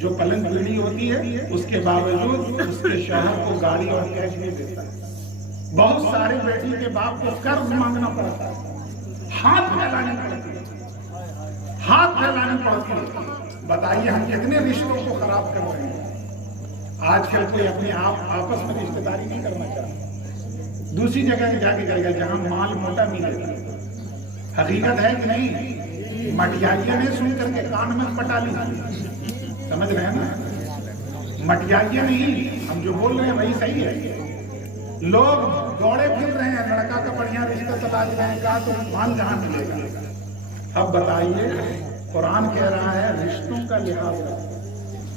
جو پلنگ پیڑھی ہوتی ہے اس کے باوجود اس کے شوہر کو گاڑی اور کیش نہیں دیتا ہے. بہت سارے بیٹی کے باپ کو قرض مانگنا پڑتا ہے, ہاتھ پھیلانی پڑتی ہے, ہاتھ پھیلانی پڑتی ہے. بتائیے ہم کتنے رشتوں کو خراب کر رہے ہیں. آج کل کوئی اپنے آپس میں رشتہ داری نہیں کرنا چاہتا, دوسری جگہ جا کے کرے گا جہاں مال موٹا ملے گا. حقیقت ہے کہ نہیں؟ مٹیائیے نے سن کر کے کان میں پٹا لی, سمجھ رہے ہیں نا؟ مٹیائیے نہیں, ہم جو بول رہے ہیں وہی صحیح ہے. لوگ دوڑے پھر رہے ہیں, لڑکا کا بڑھیا رشتہ تلاش رہے ہیں, کہا تو مال جہاں ملے گا. اب بتائیے, قرآن کہہ رہا ہے رشتوں کا لحاظ رکھو,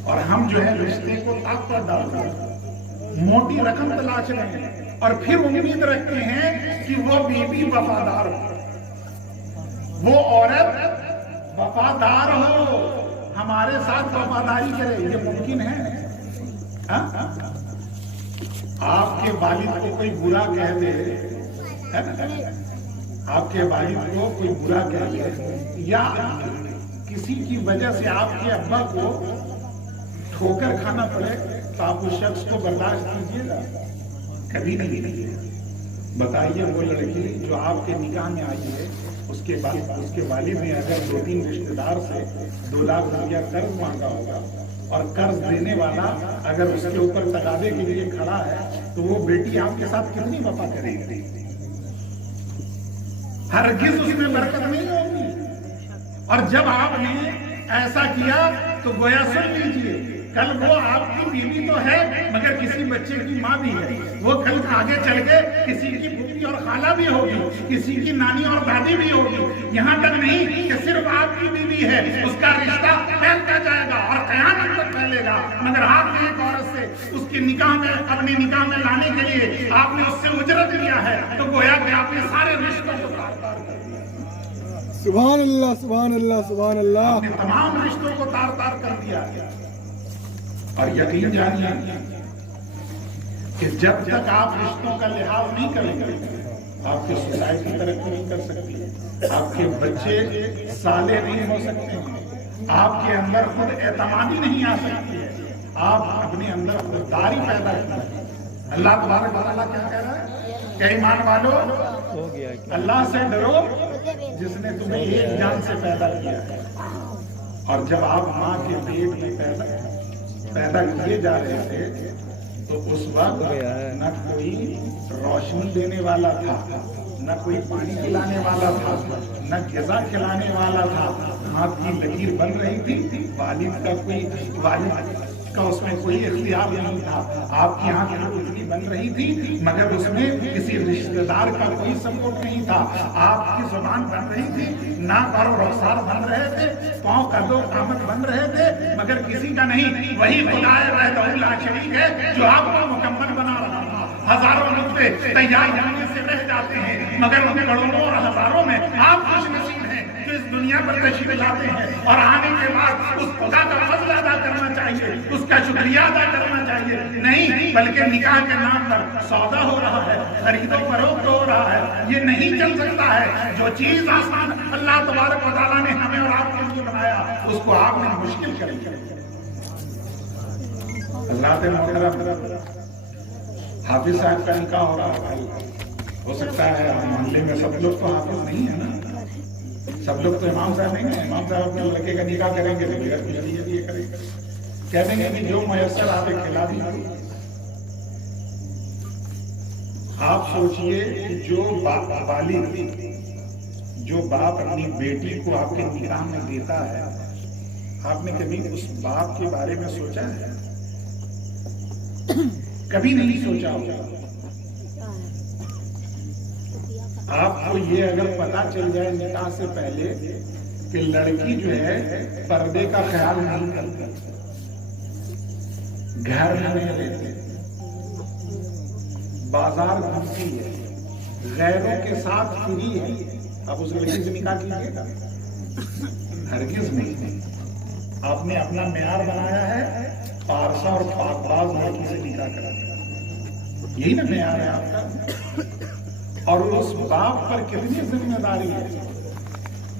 اور ہم جو ہے رشتے کو طاق پر ڈال رہے ہیں, موٹی رقم تلاش رہے ہیں, اور پھر امید رکھتے ہیں کہ وہ بیوی وفادار ہو, وہ عورت وفادار ہو, ہمارے ساتھ وفاداری کرے. یہ ممکن ہے؟ آپ کے والد کو کوئی برا کہہ دے, آپ کے والد کو کوئی برا کہہ دے, یا کسی کی وجہ سے آپ کے ابا کو ٹھوکر کھانا پڑے, تو آپ اس شخص کو برداشت کیجیے گا؟ کبھی نہیں. بتائیے وہ لڑکی جو آپ کے نکاح میں آئی ہے, اس کے والد نے اگر 2-3 رشتے دار سے 2 لاکھ روپیہ قرض مانگا ہوگا, اور قرض دینے والا اگر اس کے اوپر تقاضے کے لیے کھڑا ہے, تو وہ بیٹی آپ کے ساتھ کتنی وفا کرے گی؟ ہرگز اس میں برکت نہیں ہوگی. اور جب آپ نے ایسا کیا تو گویا سن لیجیے, کل وہ آپ کی بیوی تو ہے مگر کسی بچے کی ماں بھی ہے, وہ کل آگے چل کے کسی کی پھوپھی اور خالہ بھی ہوگی, کسی کی نانی اور دادی بھی ہوگی. یہاں تک نہیں کہ صرف آپ کی بیوی ہے, اس کا رشتہ پھیلتا جائے گا اور قیامت تک پھیلے گا. مگر آپ نے ایک عورت سے اس کے نکاح میں, اپنے نکاح میں لانے کے لیے آپ نے اس سے اجرت لیا ہے, تو گویا کہ آپ نے سارے رشتوں کو تار تار کر دیا. سبحان اللہ, سبحان اللہ, سبحان اللہ. آپ نے تمام رشتوں کو تار تار کر دیا. اور یقین جانیے کہ جب تک آپ رشتوں کا لحاظ نہیں کریں گے, آپ کی سوسائٹی ترقی نہیں کر سکتی, آپ کے بچے صالح نہیں ہو سکتے, آپ کے اندر خود اعتمادی نہیں آ سکتی ہے, آپ اپنے اندر خودداری پیدا کرتے ہیں. اللہ تبارک و تعالیٰ کیا کہہ رہا ہے کہ ایمان والو اللہ سے ڈرو جس نے تمہیں ایک جان سے پیدا کیا ہے. اور جب آپ ماں کے پیٹ میں پیدا کیے جا رہے تھے تو اس وقت نہ کوئی روشنی دینے والا تھا, نہ کوئی پانی پلانے والا تھا, نہ غذا کھلانے والا تھا. ہاتھ کی لکیر بن رہی تھی, والد کا اس میں کوئی اختیار نہیں تھا. آپ کی آنکھ اتنی بن رہی تھی مگر اس میں کسی رشتہ دار کا کوئی سپورٹ نہیں تھا. آپ کی زبان بن رہی تھی, ناک اور رخسار بن رہے تھے, پاؤں کا 2 قامت بن رہے تھے مگر کسی کا نہیں. وہی خدا وحدہ لا شریک ہے جو آپ کو مکمل بنا رہا تھا. ہزاروں نطفے تیار ہونے سے رہ جاتے ہیں مگر ان کروڑوں اور ہزاروں میں آپ خوش نصیب ہیں جو اس دنیا پر تشریف لاتے ہیں, اور آنے کے بعد اس خدا کا فضل ادا کرنا چاہیے, اس کا شکریہ ادا کرنا چاہیے. نہیں بلکہ نکاح کے نام پر سودا ہو رہا ہے, خرید و فروخت ہو رہا ہے. یہ نہیں چل سکتا ہے. جو چیز آسان اللہ تبارک و تعالیٰ نے ہمیں اور آپ کے لیے بنایا, اس کو آپ نے مشکل کر دیا. اللہ کے محترم, حافظ صاحب کا نکاح ہو رہا ہے, ہو سکتا ہے محلے میں سب لوگ تو حافظ نہیں ہے نا, سب لوگ تو امام صاحب نہیں ہیں. امام صاحب اپنے لڑکے کا نکاح کریں گے تو یہ کریں گے, کہہ دیں گے کہ جو میسر آپ کھلا دیجیے. آپ سوچئے کہ جو والد, جو باپ اپنی بیٹی کو آپ کے نکاح میں دیتا ہے, آپ نے کبھی اس باپ کے بارے میں سوچا ہے؟ کبھی نہیں سوچا ہوگا. آپ کو یہ اگر پتا چل جائے نکاح سے پہلے کہ لڑکی جو ہے پردے کا خیال نہیں کرتی, گھر میں نہیں رہتی, بازار گھومتی ہے, غیروں کے ساتھ فری ہے, آپ اس لڑکی سے نکاح کیجیے گا؟ ہرگز نہیں. آپ نے اپنا معیار بنایا ہے پارسا اور پاکباز لڑکی سے نکاح کرا, یہی نا معیار ہے آپ کا. اور اس باپ پر کتنی ذمہ داری ہے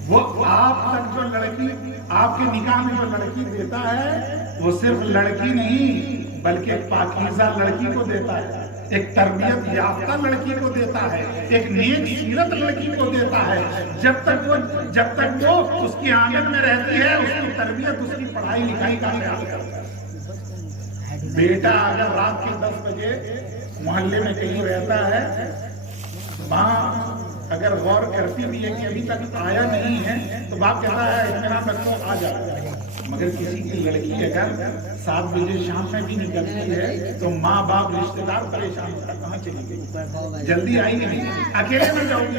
وہ آپ تک جو لڑکی آپ کے نکاح میں جو لڑکی دیتا ہے وہ صرف لڑکی نہیں بلکہ پاکیزہ لڑکی کو دیتا ہے، ایک تربیت یافتہ لڑکی کو دیتا ہے، ایک نیک سیرت لڑکی کو دیتا ہے۔ جب تک وہ اس کی آنگن میں رہتی ہے اس کی تربیت، اس کی پڑھائی لکھائی کا خیال کرتا ہے۔ بیٹا اگر رات کے 10 بجے محلے میں کہیں رہتا ہے، ماں اگر غور کرتی بھی ہے کہ ابھی تک آیا نہیں ہے تو باپ کہتا ہے اطمینان رکھو آ جائے، مگر کسی کی لڑکی اگر 7 بجے شام میں بھی نکلتی ہے تو ماں باپ رشتے دار پریشان ہوتا، کہاں چلی گئی، جلدی آئی نہیں، اکیلے میں جاؤ گی۔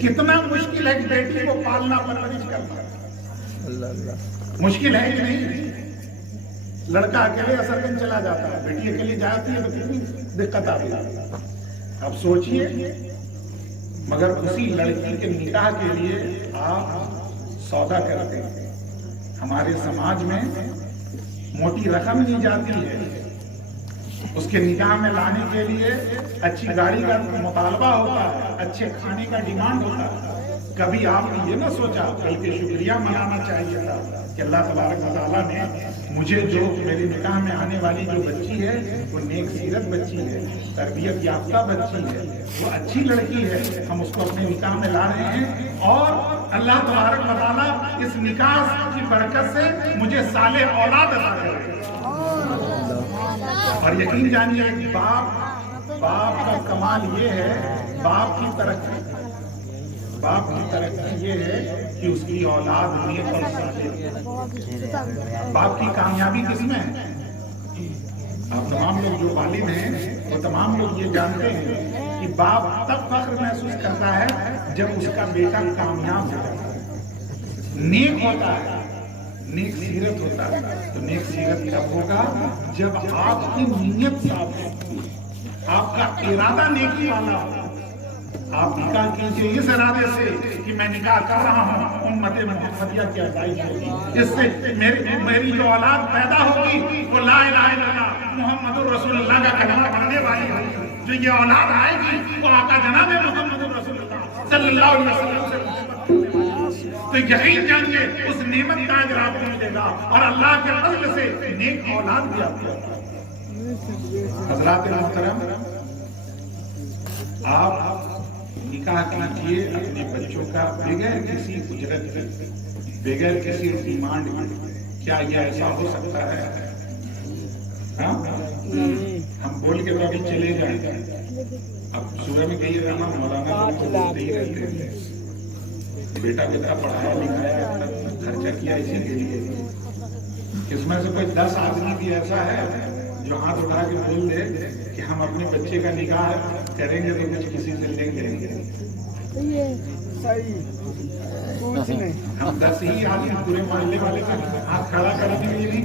کتنا مشکل ہے بیٹی کو پالنا پرورش کرنا، مشکل ہے کہ نہیں؟ لڑکا اکیلے اثرگنج چلا جاتا ہے، بیٹی اکیلے جاتی ہے تو کتنی دقت آتی ہے۔ اب سوچئے، مگر اسی لڑکی کے نکاح کے لیے آپ سودا کرتے ہیں۔ ہمارے سماج میں موٹی رقم لی جاتی ہے، اس کے نکاح میں لانے کے لیے اچھی گاڑی کا مطالبہ ہوتا ہے، اچھے کھانے کا ڈیمانڈ ہوتا ہے۔ کبھی آپ نے یہ نہ سوچا بلکہ شکریہ منانا چاہیے تھا کہ اللہ تبارک و تعالیٰ نے مجھے جو میرے نکاح میں آنے والی جو بچی ہے وہ نیک سیرت بچی ہے، تربیت یافتہ بچی ہے، وہ اچھی لڑکی ہے، ہم اس کو اپنے نکاح میں لا رہے ہیں اور اللہ تبارک و تعالیٰ اس نکاح کی برکت سے مجھے صالح اولاد عطا کرے۔ اور یقین جانیے باپ کا کمال یہ ہے، باپ کی ترقی یہ ہے کہ اس کی اولاد نیک اور صالح۔ باپ کی کامیابی کس میں ہے؟ آپ تمام لوگ جو والد ہیں وہ تمام لوگ یہ جانتے ہیں کہ باپ تب فخر محسوس کرتا ہے جب اس کا بیٹا کامیاب ہوتا ہے، نیک ہوتا ہے، نیک سیرت ہوتا ہے۔ تو نیک سیرت کب ہوگا؟ جب آپ کی نیت صاف ہو، آپ کا ارادہ نیکی والا ہو۔ آپ نکاح کیجئے اس ارادے سے کہ میں نکاح کر رہا ہوں امت محمدیہ کی افزائش ہوگی، اس سے میری جو اولاد پیدا ہوگی وہ لا الہ الا اللہ محمد رسول اللہ کا کلمہ پڑھنے والی ہوگی۔ جو یہ اولاد آئے گی وہ آقا جناب محمد رسول اللہ صلی اللہ علیہ وسلم سے محبت کرنے والی۔ تو یقین جانیے اس نعمت کا اجر آپ کو ملے گا اور اللہ کے فضل سے نیک اولاد بھی آپ کو۔ حضرات محترم، آپ نکاح کیجئے اپنے بچوں کا بغیر کسی اجرت کے، بغیر کسی ڈیمانڈ کے۔ کیا یہ ایسا ہو سکتا ہے؟ ہم بول کے تو ابھی چلے جائیں گے، اب سورہ میں کہیے رہنا مولانا بولتے ہی رہتے ہیں، بیٹا بیٹا پڑھایا لکھایا خرچہ کیا اسی کے لیے۔ اس میں سے کوئی 10 آدمی بھی ایسا ہے جو ہاتھ اٹھا کے بول دے کہ ہم اپنے بچے کا نکاح کریں گے تو کچھ کسی سے لیں گے۔ ہم 10 ہی آدمی پورے محلے والے کا ہاتھ کھڑا کرنے کے لیے نہیں۔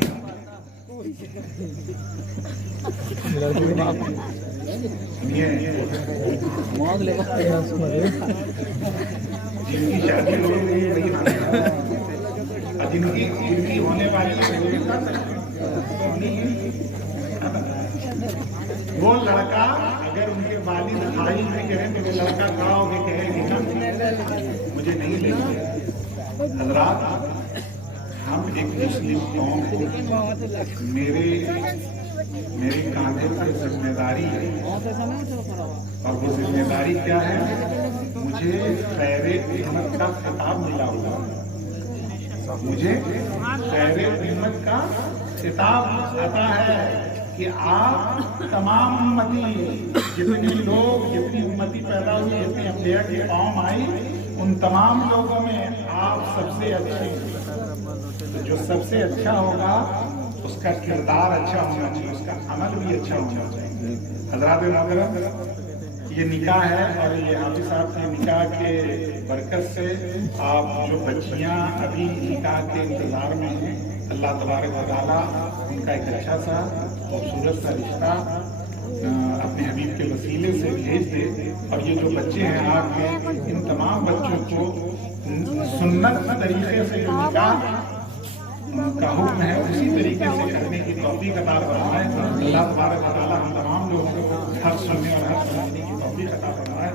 جن کی شادی ہو رہی ہے جن کی ہونے والی وہ لڑکا اگر ان کے والد خواہش میں کہیں تو وہ لڑکا کھڑا ہو کے کہے گی نا مجھے نہیں لے گا۔ حضرات، ہم ایک مسلم قوم کو میرے کاندھے پر ذمہ داری ہے، اور وہ ذمہ داری کیا ہے؟ مجھے خیر امت کا خطاب ملا ہوا، مجھے خیر امت کا خطاب عطا ہے کہ آپ تمام امتی، جتنے لوگ جتنی امتی پیدا ہوئی، جتنی انبیاء کی قوم آئی، ان تمام لوگوں میں آپ سب سے اچھے ہیں۔ جو سب سے اچھا ہوگا اس کا کردار اچھا ہونا چاہیے، اس کا عمل بھی اچھا ہونا چاہیے۔ حضرات محترم، یہ نکاح ہے اور یہ حافظ صاحب کے نکاح کے برکت سے آپ جو بچیاں ابھی نکاح کے انتظار میں ہیں، اللہ تبارک و تعالیٰ ان کا ایک اچھا سا خوبصورت سا رشتہ اپنے حبیب کے وسیلے سے بھیج دے، اور یہ جو بچے ہیں آپ کے، ان تمام بچوں کو سنت طریقے سے جو نکاح کا حکم ہے اسی طریقے سے کرنے کی توفیق عطا فرمائے۔ اللہ تبارک و تعالیٰ ہم تمام لوگوں کو حق سننے اور حق سمجھنے کی توفیق عطا فرمائے۔